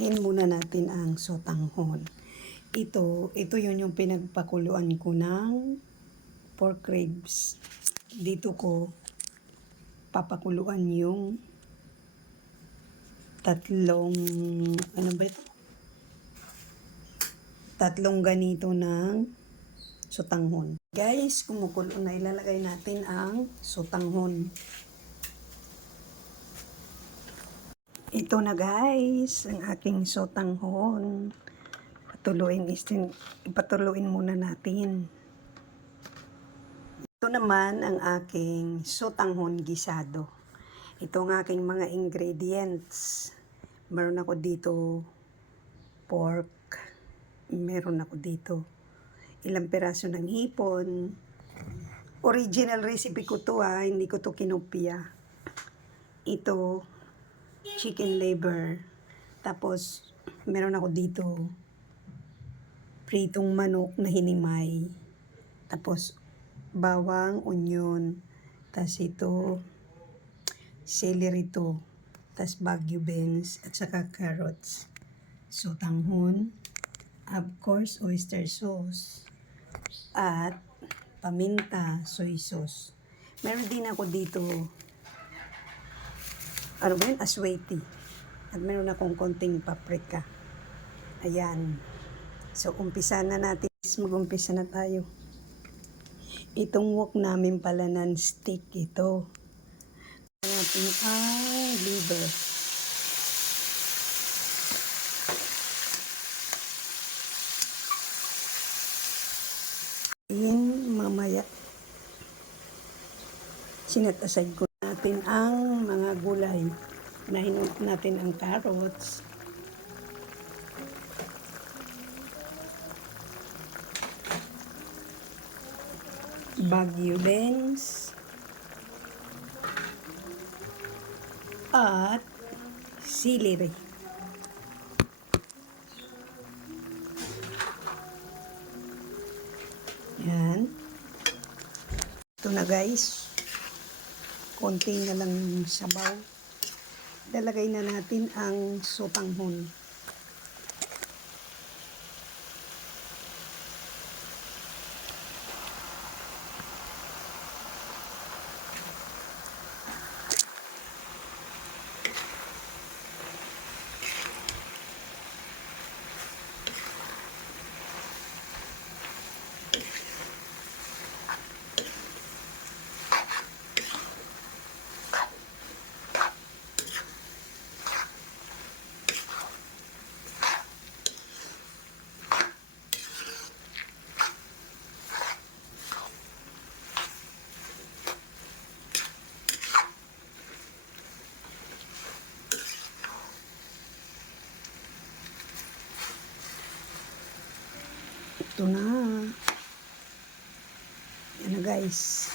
Hilahin muna natin ang sotanghon. Ito yun yung pinagpakuluan ko ng pork ribs. Dito ko papakuluan yung tatlong ganito ng sotanghon. Guys, kumukulo na, ilalagay natin ang sotanghon. Ito na guys, ang aking sotanghon. Ipatuloyin muna natin. Ito naman ang aking sotanghon gisado. Ito ang aking mga ingredients. Meron ako dito pork. Meron ako dito ilang piraso ng hipon. Original recipe ko to hindi ko to kinopya. Ito chicken liver. Tapos meron ako dito pritong manok na hinimay. Tapos bawang, onion. Tapos ito celery to. Tapos Baguio beans at saka carrots. Sotanghon. Of course, oyster sauce. At paminta, soy sauce. Meron din ako dito asweti. At meron akong konting paprika. Ayan. So, umpisa na natin. Mag-umpisa na tayo. Itong wok namin pala non-stick ito. Natin ang liver. Mamaya sinat-aside ko natin ang mga gulay. Nahinot natin ang carrots, Baguio beans, at celery. Yan. Ito na guys. Konti na lang yung sabaw. Lalagay na natin ang sotanghon. Ito na. Yan na guys.